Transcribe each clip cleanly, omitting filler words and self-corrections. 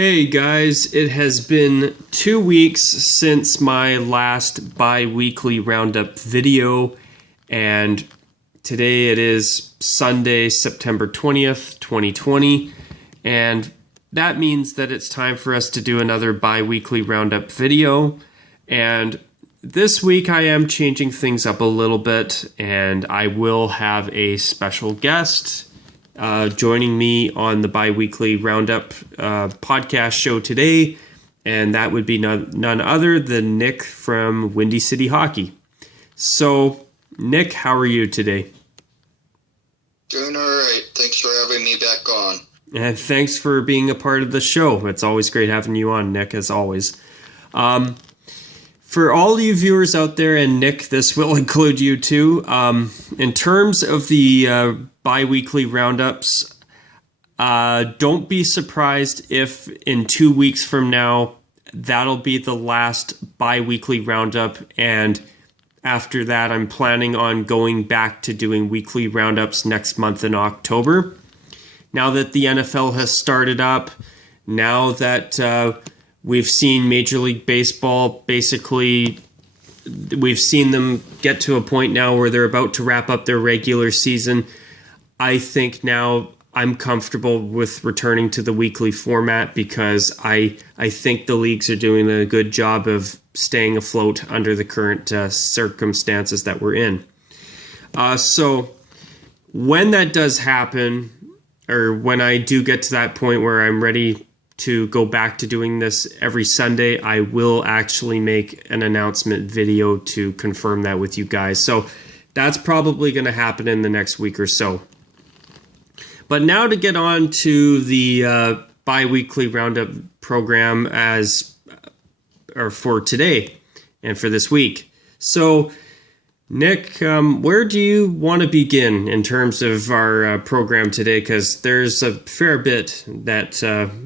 Hey guys, it has been 2 weeks since my last Bi-Weekly Roundup video, and today it is Sunday, September 20th, 2020, and that means that it's time for us to do another Bi-Weekly Roundup video. And this week I am changing things up a little bit, and I will have a special guest joining me on the Bi-Weekly Roundup podcast show today, and that would be none other than Nick from Windy City Hawkey. So, Nick, how are you today? Doing all right. Thanks for having me back on. And thanks for being a part of the show. It's always great having you on, Nick, as always. For all you viewers out there, and Nick, this will include you too, in terms of the Bi-Weekly Roundups, don't be surprised if in 2 weeks from now, that'll be the last Bi-Weekly Roundup, and after that, I'm planning on going back to doing weekly roundups next month in October. Now that the NFL has started up, now that we've seen Major League Baseball, basically, we've seen them get to a point now where they're about to wrap up their regular season. I think now I'm comfortable with returning to the weekly format because I think the leagues are doing a good job of staying afloat under the current circumstances that we're in. So when that does happen, or when I do get to that point where I'm ready to go back to doing this every Sunday, I will actually make an announcement video to confirm that with you guys. So that's probably going to happen in the next week or so. But now to get on to the Bi-Weekly Roundup program for today and for this week. So, Nick, where do you want to begin in terms of our program today? Because there's a fair bit that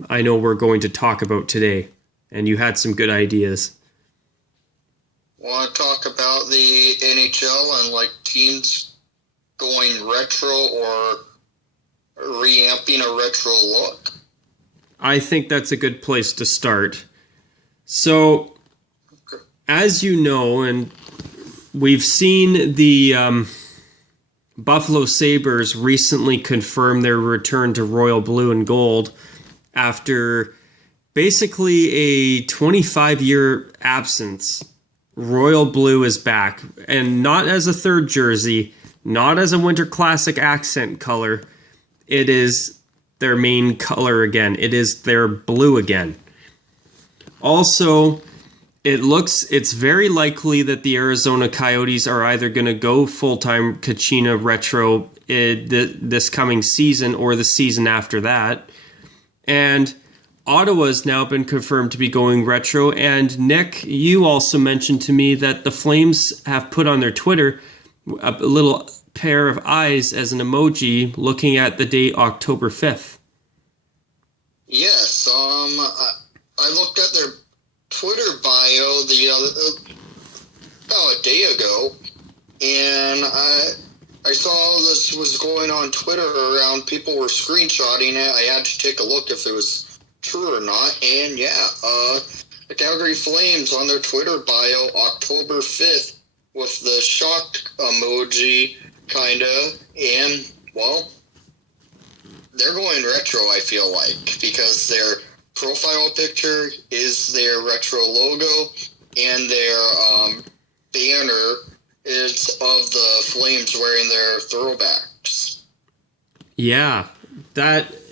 I know we're going to talk about today, and you had some good ideas. Want to talk about the NHL and teams going retro or reamping a retro look? I think that's a good place to start. So, as you know, and we've seen the Buffalo Sabres recently confirm their return to royal blue and gold after basically a 25-year absence. Royal blue is back, and not as a third jersey, not as a Winter Classic accent color. It is their main color again. It is their blue again. Also, it's very likely that the Arizona Coyotes are either going to go full-time Kachina retro this coming season or the season after that. And Ottawa's now been confirmed to be going retro. And Nick, you also mentioned to me that the Flames have put on their Twitter a little pair of eyes as an emoji looking at the date October 5th. Yes, I looked at their Twitter bio about a day ago, and I saw this was going on Twitter around. People were screenshotting it. I had to take a look if it was true or not, and yeah, the Calgary Flames on their Twitter bio, October 5th, with the shocked emoji, kinda, and, well, they're going retro, I feel like, because their profile picture is their retro logo, and their banner is of the Flames wearing their throwbacks. Yeah,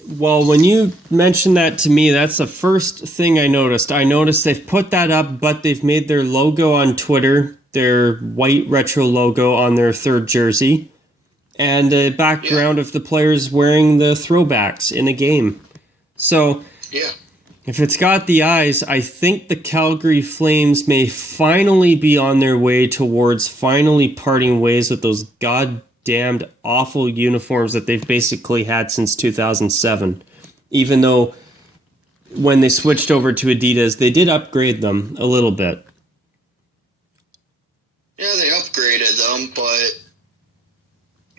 when you mentioned that to me, that's the first thing I noticed. I noticed they've put that up, but they've made their logo on Twitter, their white retro logo on their third jersey, and a background of the players wearing the throwbacks in a game. So, if it's got the eyes, I think the Calgary Flames may finally be on their way towards finally parting ways with those goddamned awful uniforms that they've basically had since 2007. Even though when they switched over to Adidas, they did upgrade them a little bit. Yeah, they upgraded them, but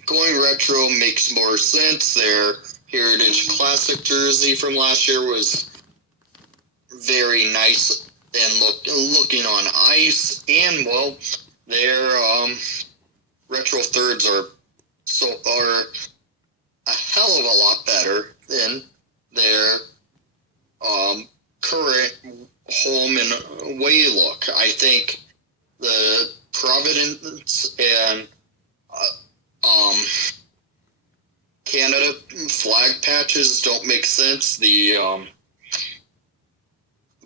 going retro makes more sense. Their Heritage Classic jersey from last year was very nice and looking on ice, and well, their retro thirds are a hell of a lot better than their current home and away look. I think the Providence and Canada flag patches don't make sense. The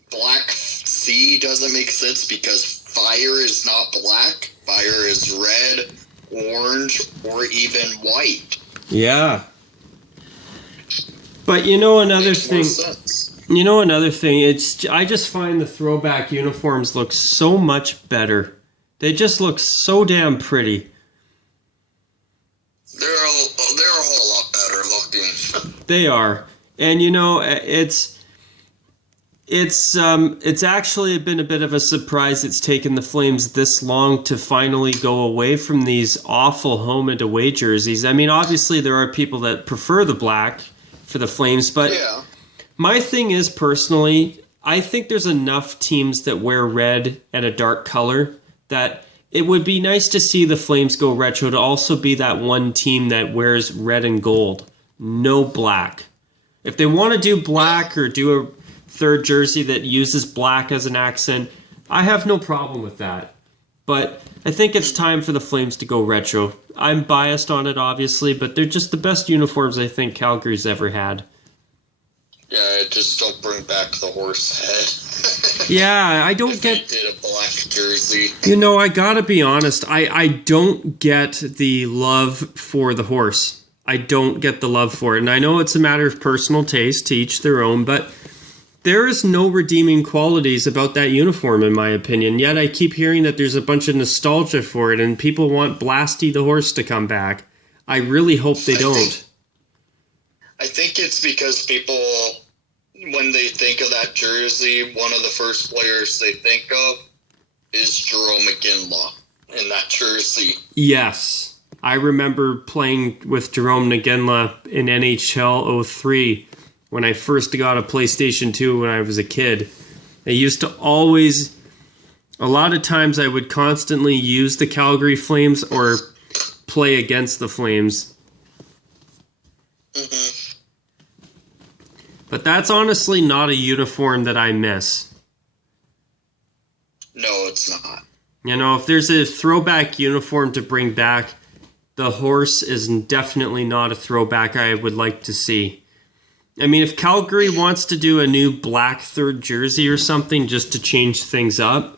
Black Sea doesn't make sense because fire is not black. Fire is red, orange, or even white. Yeah. But another thing. Another thing. I just find the throwback uniforms look so much better. They just look so damn pretty. They're a whole lot better looking. They are, and it's actually been a bit of a surprise. It's taken the Flames this long to finally go away from these awful home and away jerseys. I mean, obviously there are people that prefer the black for the Flames, but yeah. My thing is, personally, I think there's enough teams that wear red and a dark color that it would be nice to see the Flames go retro to also be that one team that wears red and gold, no black. If they want to do black or do a third jersey that uses black as an accent, I have no problem with that. But I think it's time for the Flames to go retro. I'm biased on it, obviously, but they're just the best uniforms I think Calgary's ever had. Yeah, just don't bring back the horse head. Yeah, I don't get... They did a black jersey. I gotta be honest. I don't get the love for the horse. I don't get the love for it. And I know it's a matter of personal taste, to each their own, but there is no redeeming qualities about that uniform, in my opinion. Yet I keep hearing that there's a bunch of nostalgia for it, and people want Blasty the horse to come back. I really hope they don't. I think it's because people, when they think of that jersey, one of the first players they think of is Jerome McGinley in that jersey. Yes. I remember playing with Jerome McGinley in NHL 03 when I first got a PlayStation 2 when I was a kid. I used to always, a lot of times I would constantly use the Calgary Flames or play against the Flames. Mm-hmm. But that's honestly not a uniform that I miss. No, it's not. If there's a throwback uniform to bring back, the horse is definitely not a throwback I would like to see. I mean, if Calgary wants to do a new black third jersey or something just to change things up,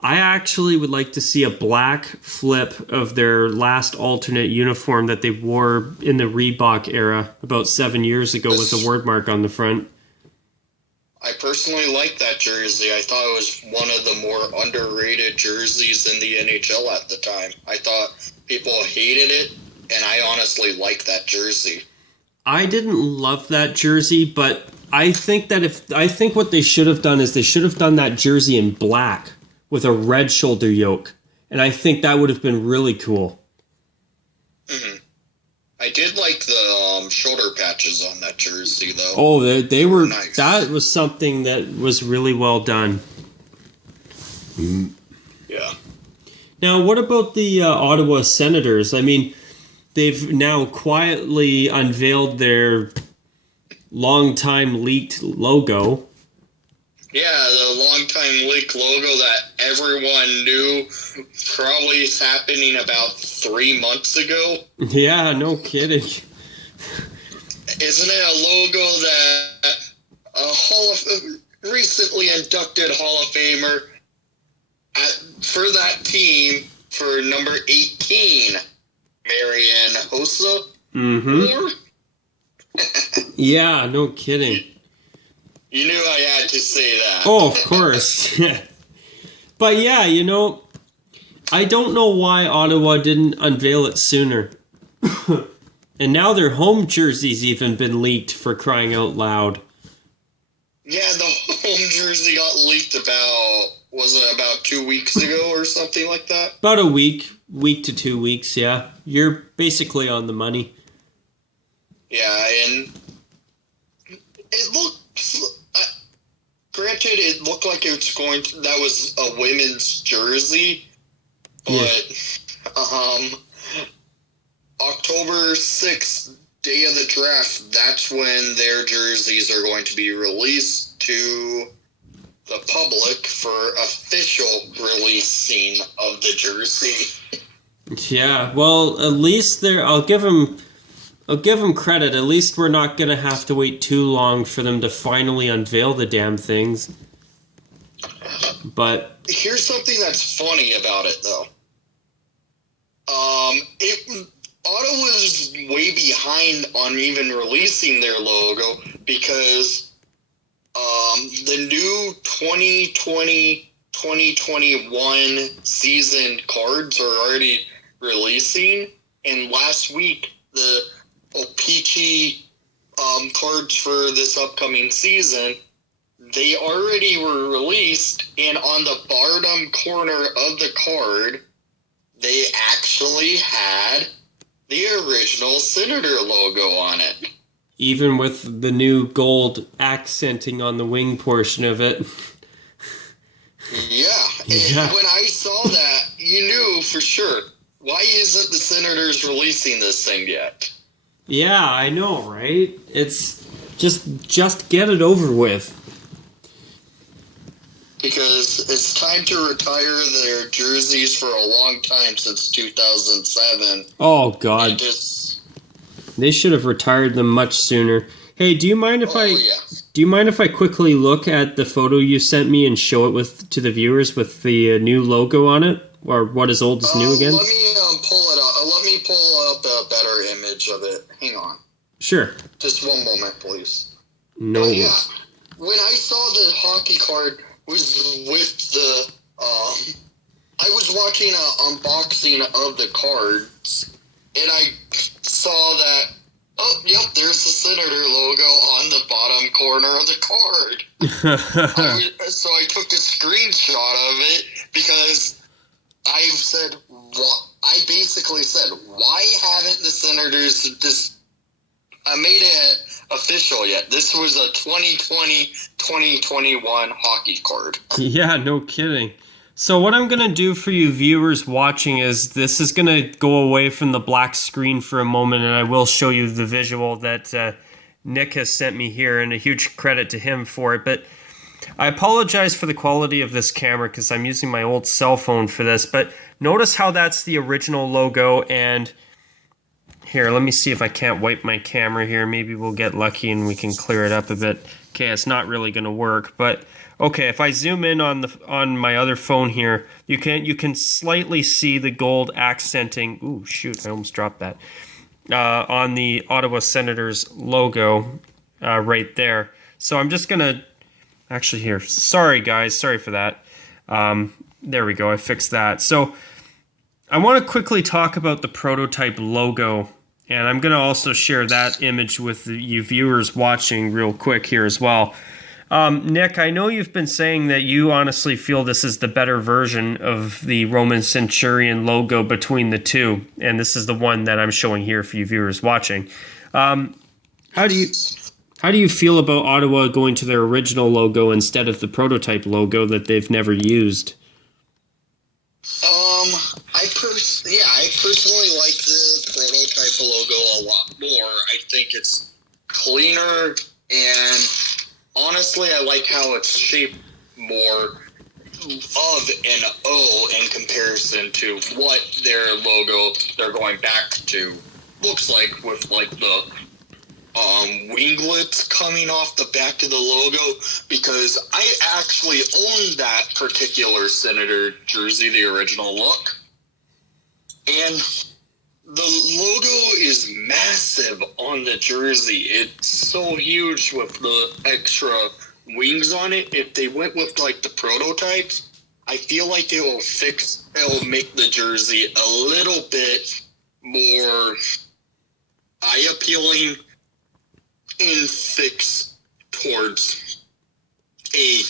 I actually would like to see a black flip of their last alternate uniform that they wore in the Reebok era about 7 years ago with a word mark on the front. I personally like that jersey. I thought it was one of the more underrated jerseys in the NHL at the time. I thought people hated it, and I honestly like that jersey. I didn't love that jersey, but I think what they should have done is they should have done that jersey in black with a red shoulder yoke, and I think that would have been really cool. Mm-hmm. I did like the shoulder patches on that jersey, though. Oh, they were nice. That was something that was really well done. Yeah. Now, what about the Ottawa Senators? I mean, they've now quietly unveiled their long-time leaked logo. Yeah, the long-time leaked logo that everyone knew probably is happening about 3 months ago. Yeah, no kidding. Isn't it a logo that a recently inducted Hall of Famer for that team for number 18, Marian Hossa? Mm-hmm. Yeah, no kidding. You knew I had to say that. Oh, of course. But yeah, I don't know why Ottawa didn't unveil it sooner. And now their home jersey's even been leaked, for crying out loud. Yeah, the home jersey got leaked about 2 weeks ago or something like that? About a week to 2 weeks, yeah. You're basically on the money. Yeah, and it looks... granted, granted, it looked like it was that was a women's jersey, but October 6th, day of the draft, that's when their jerseys are going to be released to the public for official releasing of the jersey. Yeah, well, at least I'll give them credit. At least we're not going to have to wait too long for them to finally unveil the damn things. But here's something that's funny about it, though. Ottawa's way behind on even releasing their logo because the new 2020-2021 season cards are already releasing, and last week the O-Pee-Chee cards for this upcoming season, they already were released, and on the bottom corner of the card, they actually had the original Senator logo on it. Even with the new gold accenting on the wing portion of it. Yeah, and when I saw that, you knew for sure, why isn't the Senators releasing this thing yet? Yeah, I know, right? It's just get it over with. Because it's time to retire their jerseys for a long time, since 2007. Oh, God. They should have retired them much sooner. Hey, do you mind if I quickly look at the photo you sent me and show it to the viewers with the new logo on it? Or what is old is new again? Let me pull it up. Let me pull up a better image of it. Hang on. Sure. Just one moment, please. No. Yeah. When I saw the hockey card was with the, I was watching an unboxing of the cards, and I saw that, oh, yep, there's the Senator logo on the bottom corner of the card. So I took a screenshot of it, because I basically said, why haven't the Senators made it official yet? This was a 2020-2021 hockey card. Yeah, no kidding. So what I'm going to do for you viewers watching is this is going to go away from the black screen for a moment, and I will show you the visual that Nick has sent me here, and a huge credit to him for it. But I apologize for the quality of this camera because I'm using my old cell phone for this, but notice how that's the original logo. And here, let me see if I can't wipe my camera here. Maybe we'll get lucky and we can clear it up a bit. Okay, it's not really going to work, but okay, if I zoom in on my other phone here, you can slightly see the gold accenting. Ooh, shoot, I almost dropped that. On the Ottawa Senators logo right there. So I'm just going to actually here. Sorry, guys. Sorry for that. There we go. I fixed that. So I want to quickly talk about the prototype logo, and I'm going to also share that image with you viewers watching real quick here as well. Nick, I know you've been saying that you honestly feel this is the better version of the Roman Centurion logo between the two, and this is the one that I'm showing here for you viewers watching. How do you feel about Ottawa going to their original logo instead of the prototype logo that they've never used? I personally like the prototype logo a lot more. I think it's cleaner, and honestly, I like how it's shaped more of an O in comparison to what their logo they're going back to looks like, with like the winglets coming off the back of the logo, because I actually own that particular Senator jersey, the original look, and the logo is massive on the jersey. It's so huge with the extra wings on it. If they went with like the prototypes, I feel like it will make the jersey a little bit more eye-appealing and fix towards a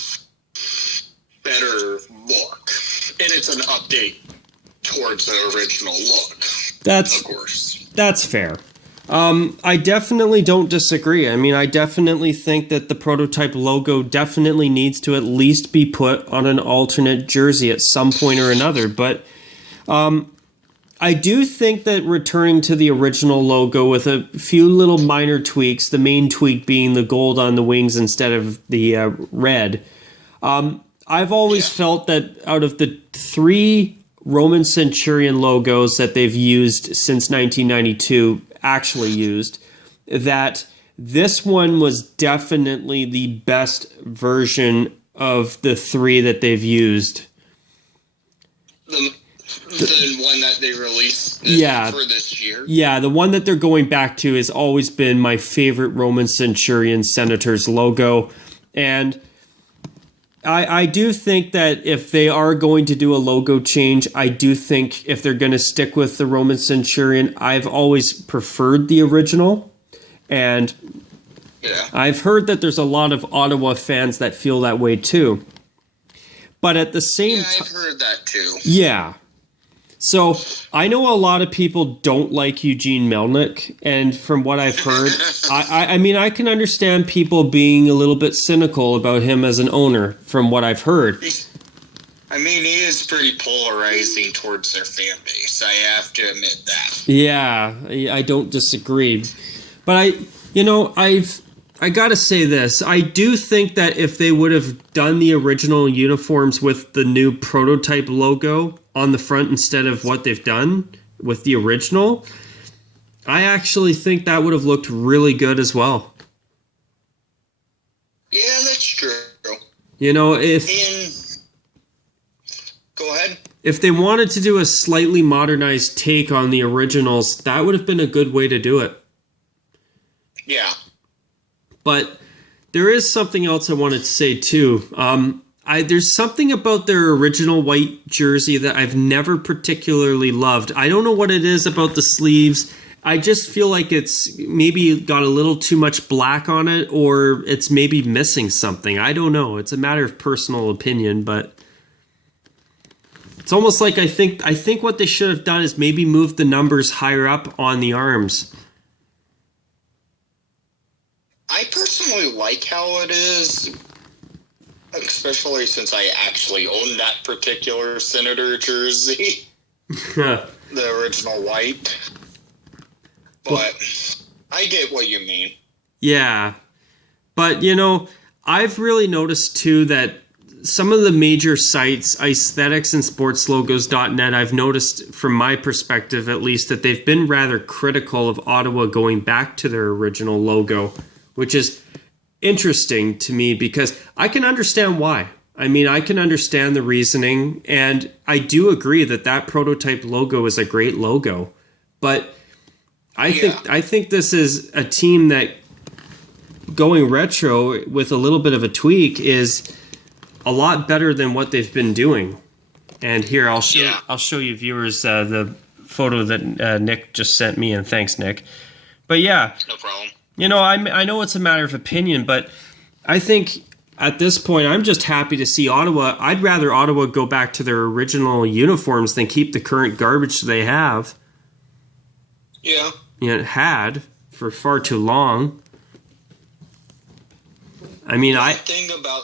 better look. And it's an update towards the original look. Of course. That's fair. I definitely don't disagree. I mean, I definitely think that the prototype logo definitely needs to at least be put on an alternate jersey at some point or another. But I do think that returning to the original logo with a few little minor tweaks, the main tweak being the gold on the wings instead of the red, I've always felt that out of the 3 Roman Centurion logos that they've used since 1992, actually used, that this one was definitely the best version of the 3 that they've used. The one that they released for this year? Yeah, the one that they're going back to has always been my favorite Roman Centurion Senators logo. And I do think that if they are going to do a logo change, I do think if they're going to stick with the Roman Centurion, I've always preferred the original. And I've heard that there's a lot of Ottawa fans that feel that way too. But at the same time... I've heard that too. Yeah. So I know a lot of people don't like Eugene Melnyk, and from what I've heard, I mean, I can understand people being a little bit cynical about him as an owner, from what I've heard. I mean, he is pretty polarizing towards their fan base. I have to admit that. Yeah, I don't disagree. But I gotta say this. I do think that if they would have done the original uniforms with the new prototype logo on the front instead of what they've done with the original, I actually think that would have looked really good as well. Yeah, that's true. Go ahead. If they wanted to do a slightly modernized take on the originals, that would have been a good way to do it. Yeah. But there is something else I wanted to say too. There's something about their original white jersey that I've never particularly loved. I don't know what it is about the sleeves. I just feel like it's maybe got a little too much black on it, or it's maybe missing something. I don't know. It's a matter of personal opinion, but it's almost like I think what they should have done is maybe move the numbers higher up on the arms. I personally like how it is, especially since I actually own that particular Senator jersey, the original white. But I get what you mean. Yeah. But, I've really noticed, too, that some of the major sites, aesthetics and sportslogos.net, I've noticed, from my perspective at least, that they've been rather critical of Ottawa going back to their original logo, which is interesting to me because I can understand why. I mean, I can understand the reasoning, and I do agree that prototype logo is a great logo. But I think this is a team that going retro with a little bit of a tweak is a lot better than what they've been doing. And here I'll show you viewers the photo that Nick just sent me, and thanks, Nick. But yeah, no problem. I know it's a matter of opinion, but I think at this point I'm just happy to see Ottawa. I'd rather Ottawa go back to their original uniforms than keep the current garbage they have. Yeah. Had for far too long. I mean, One thing about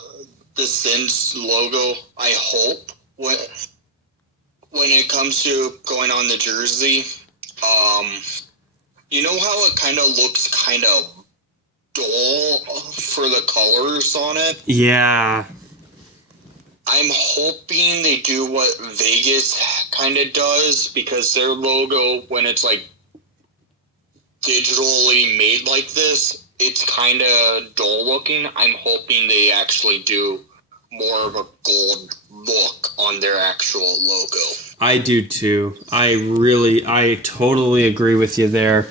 the Sins logo, I hope when it comes to going on the jersey, you know how it kind of looks kind of dull for the colors on it? Yeah. I'm hoping they do what Vegas kind of does, because their logo, when it's like digitally made like this, it's kind of dull looking. I'm hoping they actually do more of a gold look on their actual logo. I do too. I totally agree with you there.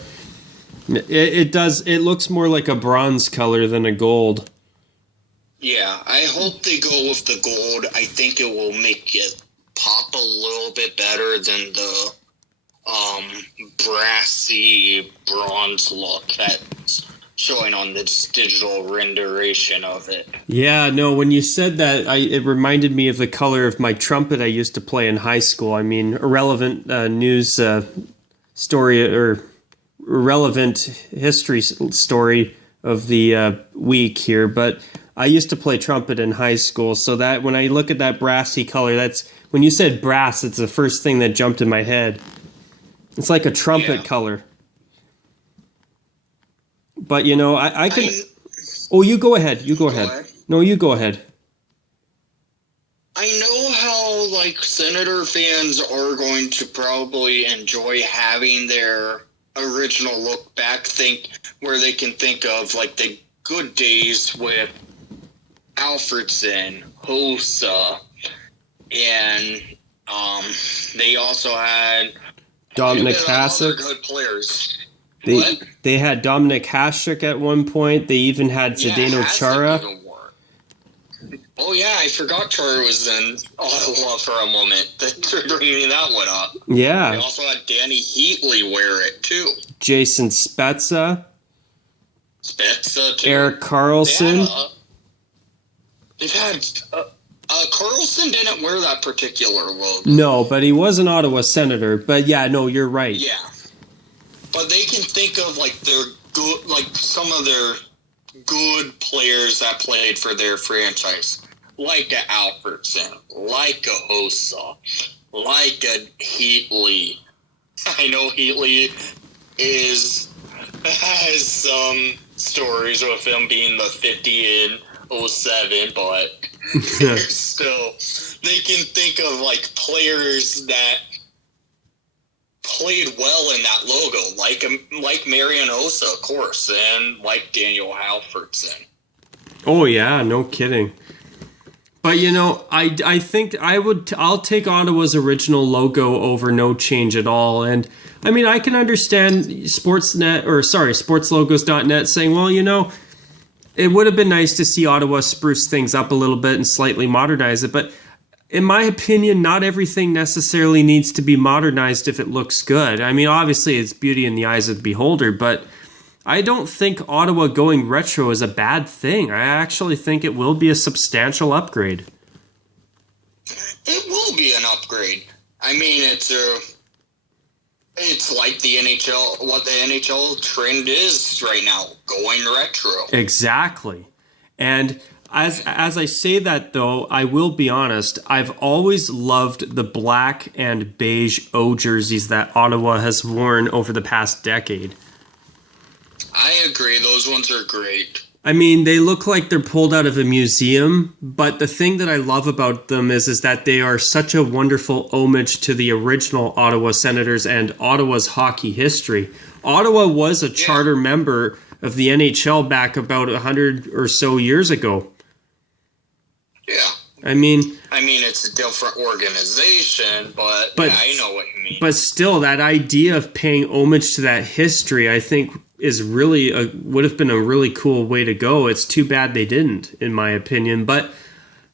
It does. It looks more like a bronze color than a gold. Yeah, I hope they go with the gold. I think it will make it pop a little bit better than the brassy bronze look that's showing on this digital renderation of it. Yeah, no, when you said that, it reminded me of the color of my trumpet I used to play in high school. I mean, irrelevant news story or relevant history story of the week here, but I used to play trumpet in high school, so that when I look at that brassy color, that's when you said brass, it's the first thing that jumped in my head. It's like a trumpet color. But I can. Oh, you go ahead. You go ahead. No, you go ahead. I know how Senator fans are going to probably enjoy having their original look back, where they can think of the good days with Alfredson, Hossa, and they also had Dominic Hasek. Good players. They had Dominic Hasek at one point. They even had Zdeno Chara. Oh yeah, I forgot Chara was in Ottawa for a moment. Bringing that one up. Yeah. They also had Danny Heatley wear it too. Jason Spezza. Too. Erik Karlsson. They've had Karlsson didn't wear that particular logo. No, but he was an Ottawa Senator. But yeah, no, you're right. Yeah, but they can think of their good, some of their good players that played for their franchise, like a Alfredson, like a Hossa, like a Heatley. I know Heatley has some stories with him being the 50 in 07, but still, they can think of players that played well in that logo, like Marian Hossa, of course, and like Daniel Halfordson. Oh yeah, no kidding. But I think I'll take Ottawa's original logo over no change at all. And I mean, I can understand sportslogos.net saying, well, it would have been nice to see Ottawa spruce things up a little bit and slightly modernize it, but in my opinion, not everything necessarily needs to be modernized if it looks good. I mean, obviously, it's beauty in the eyes of the beholder, but I don't think Ottawa going retro is a bad thing. I actually think it will be a substantial upgrade. It will be an upgrade. I mean, it's like the NHL, what the NHL trend is right now, going retro. Exactly. And As I say that, though, I will be honest, I've always loved the black and beige O jerseys that Ottawa has worn over the past decade. I agree. Those ones are great. I mean, they look like they're pulled out of a museum, but the thing that I love about them is that they are such a wonderful homage to the original Ottawa Senators and Ottawa's hockey history. Ottawa was a charter member of the NHL back about 100 or so years ago. Yeah. I mean, it's a different organization, but yeah, I know what you mean. But still, that idea of paying homage to that history, I think, is really would have been a really cool way to go. It's too bad they didn't, in my opinion. But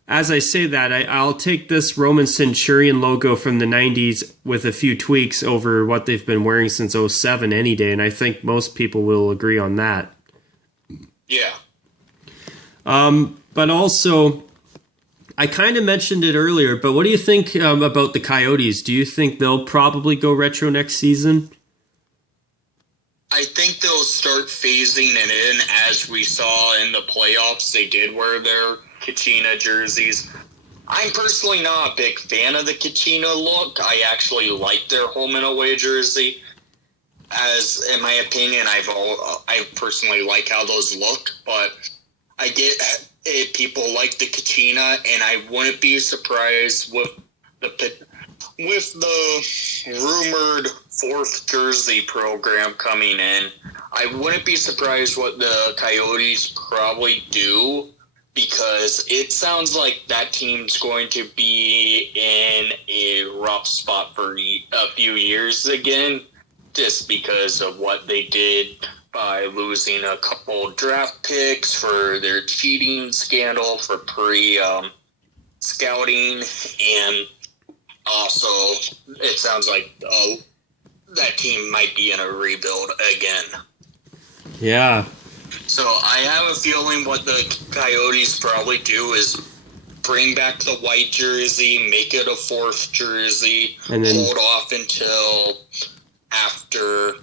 as I say that, I'll take this Roman Centurion logo from the 90s with a few tweaks over what they've been wearing since 07 any day, and I think most people will agree on that. Yeah. But also, I kind of mentioned it earlier, but what do you think about the Coyotes? Do you think they'll probably go retro next season? I think they'll start phasing it in as we saw in the playoffs. They did wear their Kachina jerseys. I'm personally not a big fan of the Kachina look. I actually like their home and away jersey. As in my opinion, I personally like how those look, but I get it. People like the Kachina, and I wouldn't be surprised with the rumored fourth jersey program coming in. I wouldn't be surprised what the Coyotes probably do, because it sounds like that team's going to be in a rough spot for a few years again, just because of what they did by losing a couple draft picks for their cheating scandal for pre-scouting, and also it sounds like that team might be in a rebuild again. Yeah. So I have a feeling what the Coyotes probably do is bring back the white jersey, make it a fourth jersey, and then hold off until after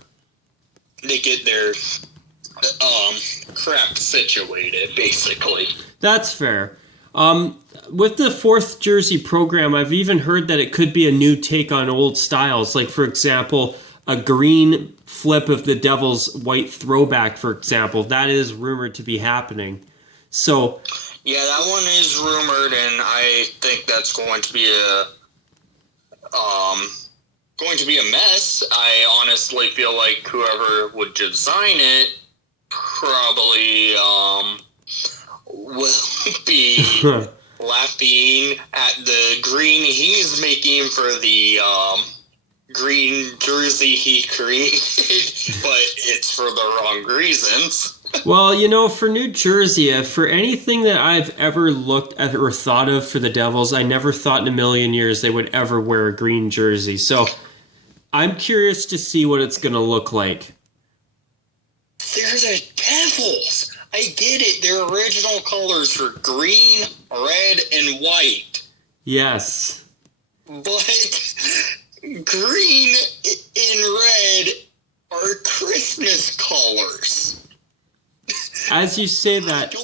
they get their crap situated, basically. That's fair. With the fourth jersey program, I've even heard that it could be a new take on old styles. Like, for example, a green flip of the Devils' white throwback, for example. That is rumored to be happening. So, yeah, that one is rumored, and I think that's going to be a mess. I honestly feel like whoever would design it probably will be laughing at the green he's making for the green jersey he created, but it's for the wrong reasons. Well, for New Jersey, for anything that I've ever looked at or thought of for the Devils, I never thought in a million years they would ever wear a green jersey. So I'm curious to see what it's going to look like. They're the Devils. I get it. Their original colors were green, red, and white. Yes. But green and red are Christmas colors. As you say that,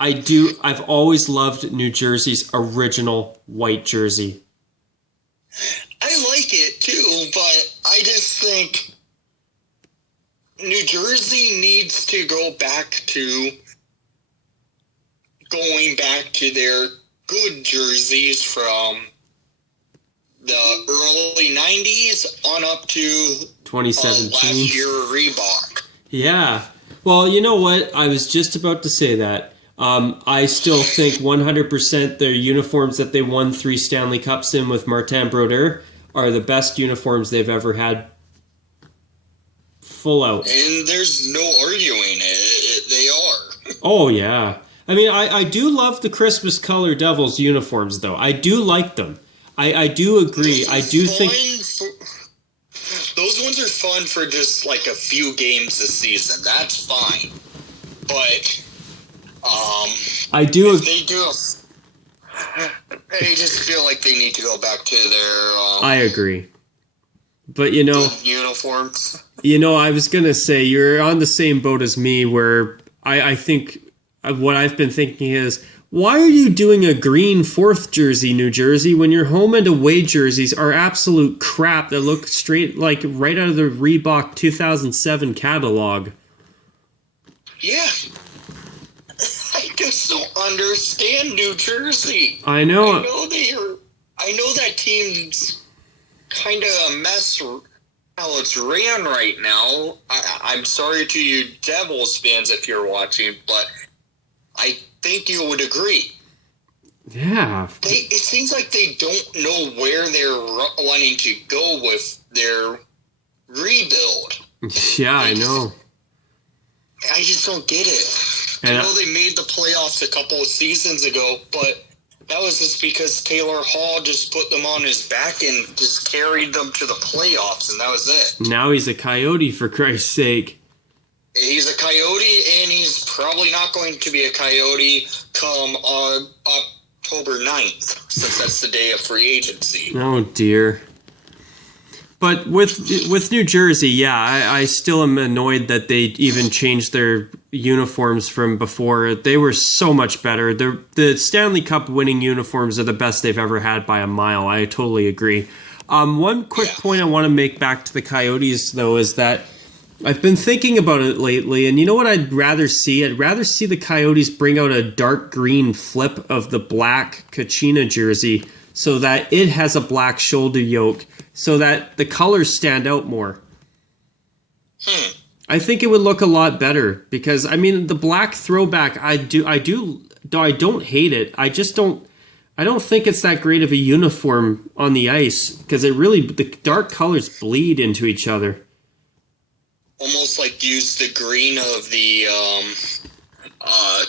I've always loved New Jersey's original white jersey. I like it too, but I just think New Jersey needs to go back to their good jerseys from the early 90s on up to 2017. Last year Reebok. Yeah. Well, you know what? I was just about to say that. I still think 100% their uniforms that they won 3 Stanley Cups in with Martin Brodeur are the best uniforms they've ever had. Full out. And there's no arguing it. They are. Oh, yeah. I mean, I do love the Christmas color Devils uniforms, though. I do like them. I do agree. I do think... Those ones are fun for just like a few games a season. That's fine. But I do. They do. I just feel like they need to go back to their. I agree. But uniforms. I was gonna say you're on the same boat as me, where I think what I've been thinking is, why are you doing a green fourth jersey, New Jersey, when your home and away jerseys are absolute crap that look straight, like, right out of the Reebok 2007 catalog? Yeah. I just don't understand New Jersey. I know. I know that team's kind of a mess how it's ran right now. I'm sorry to you Devils fans if you're watching, but I think you would agree. Yeah. It seems like they don't know where they're wanting to go with their rebuild. Yeah, I know. I just don't get it. And I know they made the playoffs a couple of seasons ago, but that was just because Taylor Hall just put them on his back and just carried them to the playoffs, and that was it. Now he's a Coyote, for Christ's sake. He's a Coyote, and he's probably not going to be a Coyote come October 9th, since that's the day of free agency. Oh, dear. But with New Jersey, yeah, I still am annoyed that they even changed their uniforms from before. They were so much better. The Stanley Cup winning uniforms are the best they've ever had by a mile. I totally agree. One quick point I want to make back to the Coyotes, though, is that I've been thinking about it lately, and you know what I'd rather see? I'd rather see the Coyotes bring out a dark green flip of the black Kachina jersey so that it has a black shoulder yoke so that the colors stand out more. I think it would look a lot better because, I mean, the black throwback, I don't hate it. I don't think it's that great of a uniform on the ice because the dark colors bleed into each other. Almost like use the green of the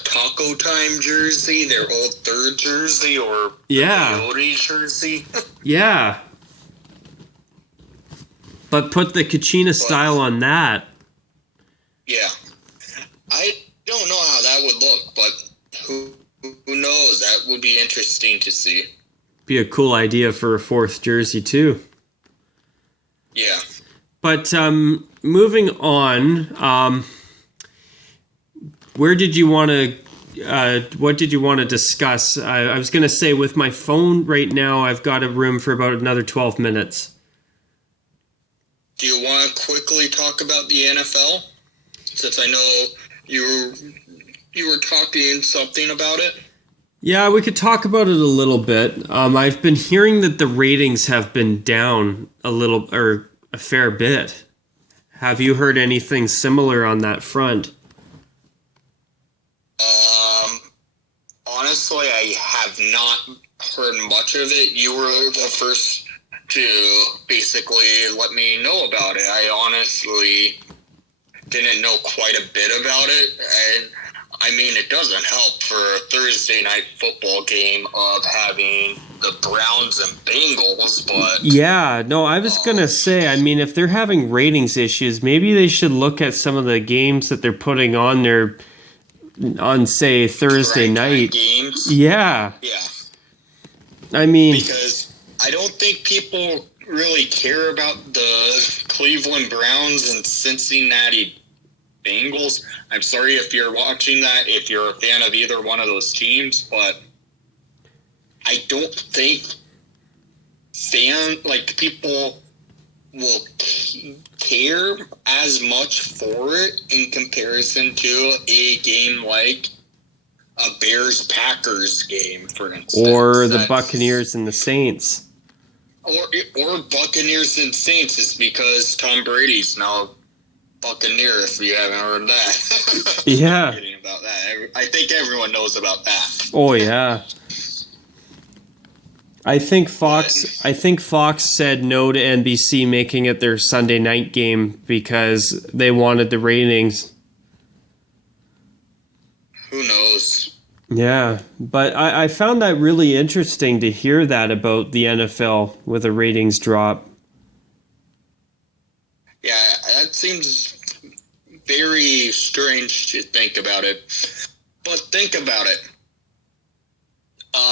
Taco Time jersey, their old third jersey, or Coyote jersey. Yeah. But put the Kachina style on that. Yeah. I don't know how that would look, but who knows? That would be interesting to see. Be a cool idea for a fourth jersey, too. Yeah. But moving on, where did you want to? What did you want to discuss? I was going to say, with my phone right now, I've got a room for about another 12 minutes. Do you want to quickly talk about the NFL? Since I know you were talking something about it. Yeah, we could talk about it a little bit. I've been hearing that the ratings have been down a fair bit. Have you heard anything similar on that front? Honestly, I have not heard much of it. You were the first to basically let me know about it. I honestly didn't know quite a bit about it. And I mean, it doesn't help for a Thursday night football game of having the Browns and Bengals, but... Yeah, no, I was going to say, I mean, if they're having ratings issues, maybe they should look at some of the games that they're putting on their... on, say, Thursday night games. Yeah. I mean, because I don't think people really care about the Cleveland Browns and Cincinnati Bengals. I'm sorry if you're watching that, if you're a fan of either one of those teams, but I don't think people will care as much for it in comparison to a game like a Bears-Packers game, for instance. Or the Buccaneers and the Saints. Or Buccaneers and Saints is because Tom Brady's now Buccaneer, if you haven't heard that. Yeah. About that. I think everyone knows about that. Oh, yeah. I think Fox said no to NBC making it their Sunday night game because they wanted the ratings. Who knows? Yeah, but I found that really interesting to hear that about the NFL with a ratings drop. Yeah, that seems very strange to think about it. But think about it.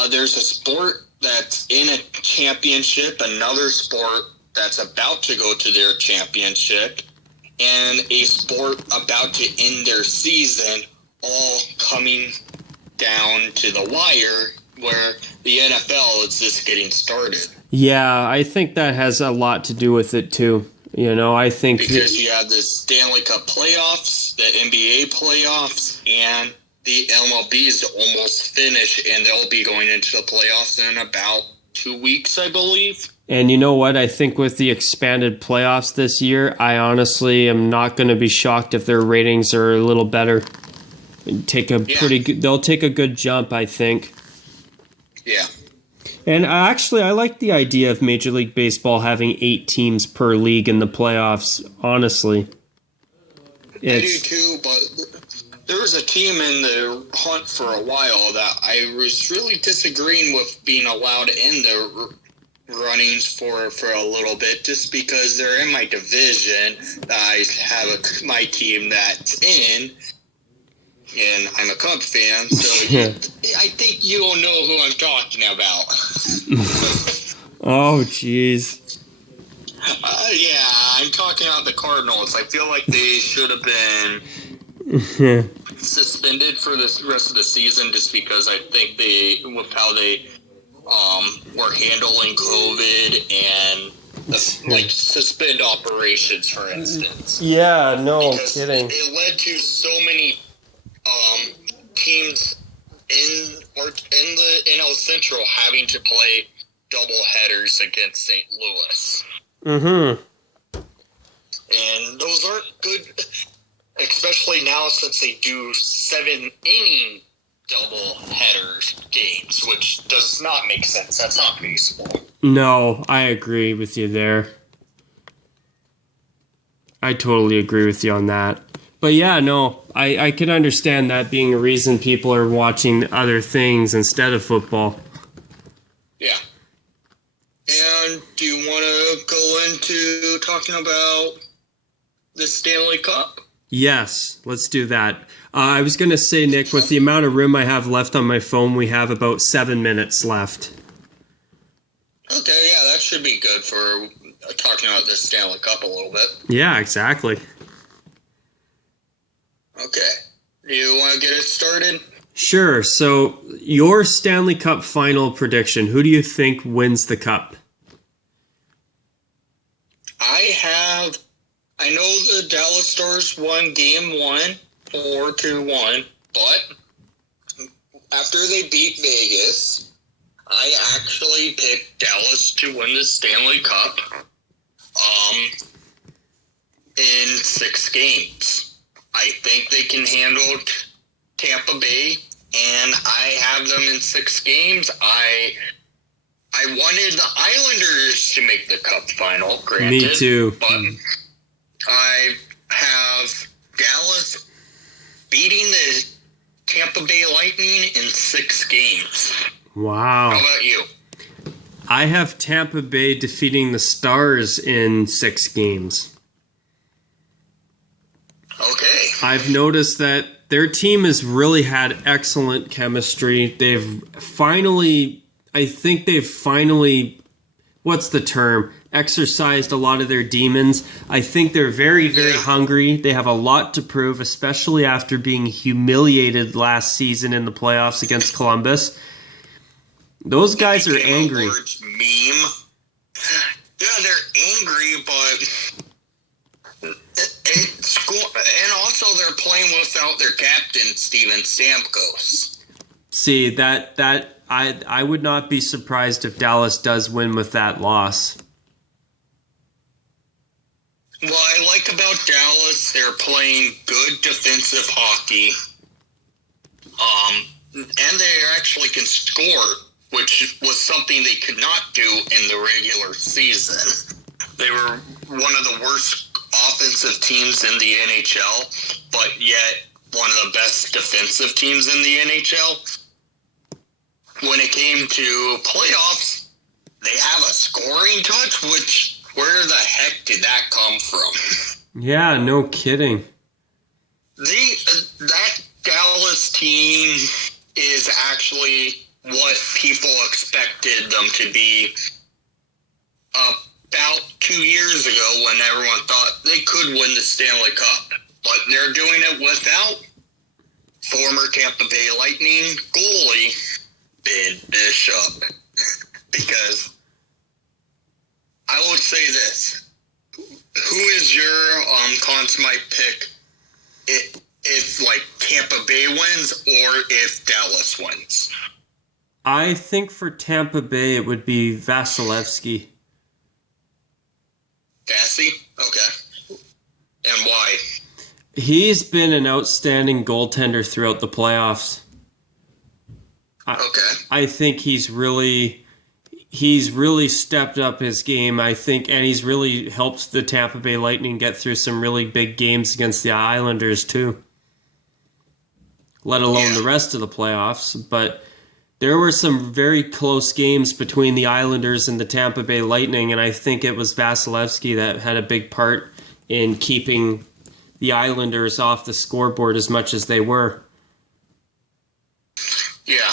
There's a sport that's in a championship, another sport that's about to go to their championship, and a sport about to end their season, all coming down to the wire where the NFL is just getting started. Yeah, I think that has a lot to do with it too. You know, I think because you have the Stanley Cup playoffs, the NBA playoffs, and the MLB is almost finished, and they'll be going into the playoffs in about 2 weeks, I believe. And you know what? I think with the expanded playoffs this year, I honestly am not going to be shocked if their ratings are a little better. They'll take a good jump, I think. Yeah. And actually, I like the idea of Major League Baseball having 8 teams per league in the playoffs, honestly. I do too, but there was a team in the hunt for a while that I was really disagreeing with being allowed in the runnings for a little bit, just because they're in my division that I have my team that's in, and I'm a Cubs fan, so I think you'll know who I'm talking about. Oh, jeez. Yeah, I'm talking about the Cardinals. I feel like they should have been suspended for the rest of the season, just because I think with how they were handling COVID and suspend operations, for instance. Yeah, no because kidding. It led to so many teams in the NL Central having to play double headers against St. Louis. Mm-hmm. And those aren't good, especially now since they do 7-inning double header games, which does not make sense. That's not baseball. No, I agree with you there. I totally agree with you on that. But yeah, no, I can understand that being a reason people are watching other things instead of football. Yeah. And do you want to go into talking about the Stanley Cup? Yes, let's do that. I was going to say, Nick, with the amount of room I have left on my phone, we have about 7 minutes left. Okay, yeah, that should be good for talking about the Stanley Cup a little bit. Yeah, exactly. Okay. Do you want to get it started? Sure. So, your Stanley Cup final prediction, who do you think wins the cup? I know the Dallas Stars won Game 1, 4-1, but after they beat Vegas, I actually picked Dallas to win the Stanley Cup in 6 games. I think they can handle Tampa Bay, and I have them in 6 games. I wanted the Islanders to make the Cup final, granted. Me too. But I have Dallas beating the Tampa Bay Lightning in 6 games. Wow. How about you? I have Tampa Bay defeating the Stars in 6 games. Okay. I've noticed that their team has really had excellent chemistry. I think they've finally, what's the term? Exercised a lot of their demons. I think they're very, very hungry. They have a lot to prove, especially after being humiliated last season in the playoffs against Columbus. Those guys are angry. Meme. Yeah, they're angry, but it's cool. And also they're playing without their captain, Steven Stamkos. See, I would not be surprised if Dallas does win with that loss. What I like about Dallas, they're playing good defensive hockey. And they actually can score, which was something they could not do in the regular season. They were one of the worst offensive teams in the NHL, but yet one of the best defensive teams in the NHL. When it came to playoffs, they have a scoring touch, which, where the heck did that come from? Yeah, no kidding. That Dallas team is actually what people expected them to be about 2 years ago when everyone thought they could win the Stanley Cup. But they're doing it without former Tampa Bay Lightning goalie Ben Bishop. Because I would say this. Who is your Conn Smythe pick if like Tampa Bay wins or if Dallas wins? I think for Tampa Bay it would be Vasilevsky. Vassy? Okay. And why? He's been an outstanding goaltender throughout the playoffs. Okay. I think he's really stepped up his game, I think, and he's really helped the Tampa Bay Lightning get through some really big games against the Islanders too. Let alone the rest of the playoffs, but there were some very close games between the Islanders and the Tampa Bay Lightning, and I think it was Vasilevsky that had a big part in keeping the Islanders off the scoreboard as much as they were. Yeah.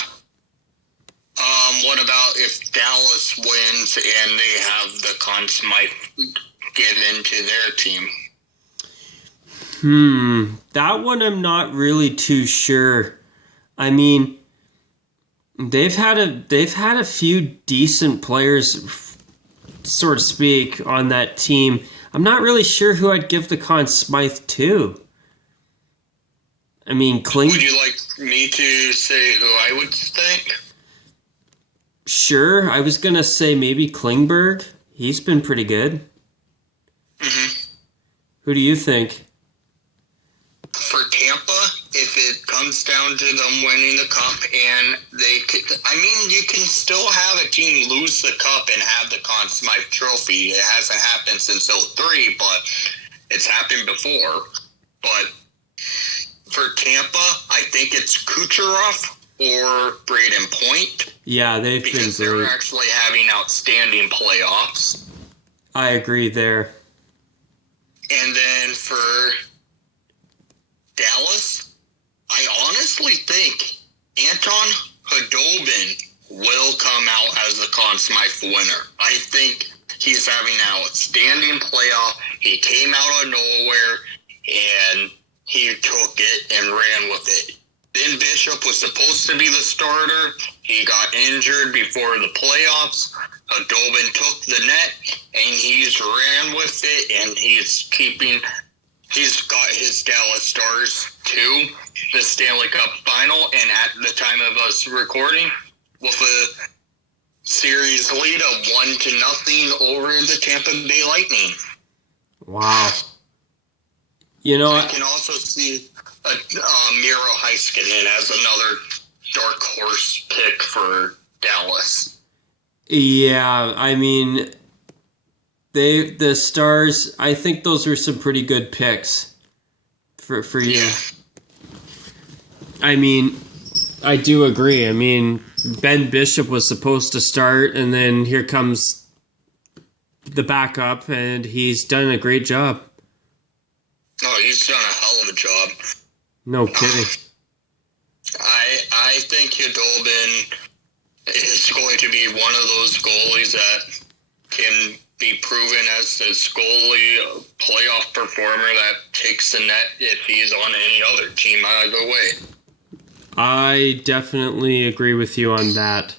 What about if Dallas wins and they have the Conn Smythe given to their team? That one I'm not really too sure. I mean, they've had a few decent players, so to speak, on that team. I'm not really sure who I'd give the Conn Smythe to. I mean, Would you like me to say who I would think? Sure, I was going to say maybe Klingberg. He's been pretty good. Mm-hmm. Who do you think? For Tampa, if it comes down to them winning the cup, and you can still have a team lose the cup and have the Conn Smythe trophy. It hasn't happened since 2003, but it's happened before. But for Tampa, I think it's Kucherov or Braden Point. Yeah, they've been great. Because they're actually having outstanding playoffs. I agree there. And then for Dallas, I honestly think Anton Khudobin will come out as the Conn Smythe winner. I think he's having an outstanding playoff. He came out of nowhere, and he took it and ran with it. Ben Bishop was supposed to be the starter. He got injured before the playoffs. Dobin took the net, and he's ran with it, and he's got his Dallas Stars to the Stanley Cup final, and at the time of us recording, with a series lead of 1-0 over the Tampa Bay Lightning. Wow. You know, I can also see Miro Heiskanen as another dark horse pick for Dallas. Yeah, I mean, the Stars, I think those were some pretty good picks for you. Yeah. I mean, I do agree. I mean, Ben Bishop was supposed to start, and then here comes the backup, and he's done a great job. Oh, he's done a hell of a job. No kidding. I think Hudobin is going to be one of those goalies that can be proven as this goalie playoff performer that takes the net if he's on any other team either way. I definitely agree with you on that.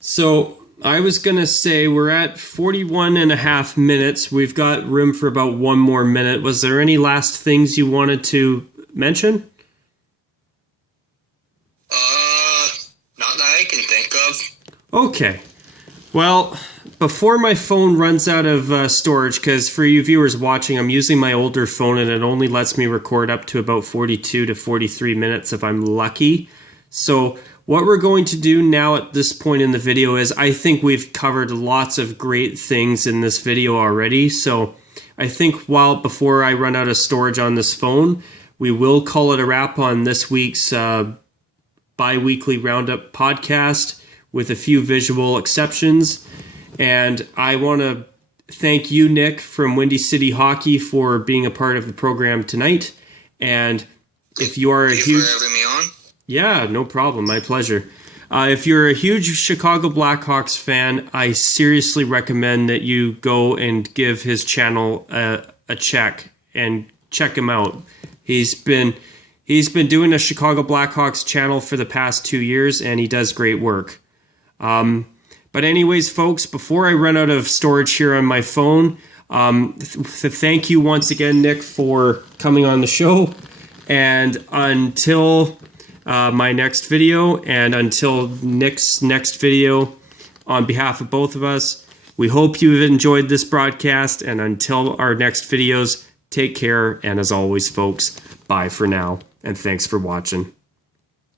So I was going to say we're at 41 and a half minutes. We've got room for about one more minute. Was there any last things you wanted to mention? Not that I can think of. Okay. Well, before my phone runs out of storage, because for you viewers watching, I'm using my older phone and it only lets me record up to about 42 to 43 minutes if I'm lucky. So what we're going to do now at this point in the video is I think we've covered lots of great things in this video already. So I think before I run out of storage on this phone, we will call it a wrap on this week's Bi-Weekly Roundup podcast with a few visual exceptions. And I want to thank you, Nick, from Windy City Hawkey for being a part of the program tonight. And if you are Thank you for having me on. Yeah, no problem. My pleasure. If you're a huge Chicago Blackhawks fan, I seriously recommend that you go and give his channel a check and check him out. He's been doing a Chicago Blackhawks channel for the past 2 years, and he does great work. But anyways, folks, before I run out of storage here on my phone, thank you once again, Nick, for coming on the show. And until my next video, and until Nick's next video, on behalf of both of us, we hope you've enjoyed this broadcast. And until our next videos, take care. And as always, folks, bye for now. And thanks for watching.